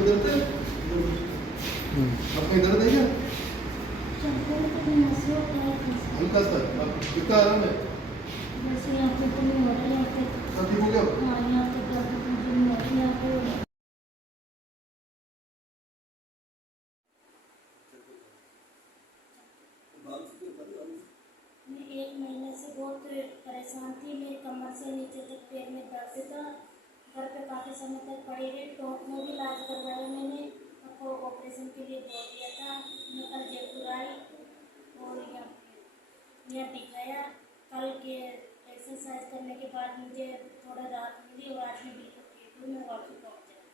इधर थे आपका इधर नहीं है हल्का सा अब कितना आराम है जैसे यहाँ पे तो नहीं हो रहा है, यहाँ पे सब ठीक हो गया हाँ यहाँ पे दर्द मुझे नहीं हो रहा है, यहाँ पे हो रहा है। मैं 1 महीने से बहुत परेशान थी, मेरी कमर से नीचे तक पैर में दर्द था। घर पे काफ़ी समय तक पड़ी रही, टोंक में भी इलाज करवाया मैंने, आपको ऑपरेशन के लिए बोल दिया था। मैं कल जयपुर आई और यहाँ दिखाया। कल के एक्सरसाइज करने के बाद मुझे थोड़ा राहत मिली और आज मैं बिल्कुल ठीक हूँ, मैं वापस पहुँच जाऊँ।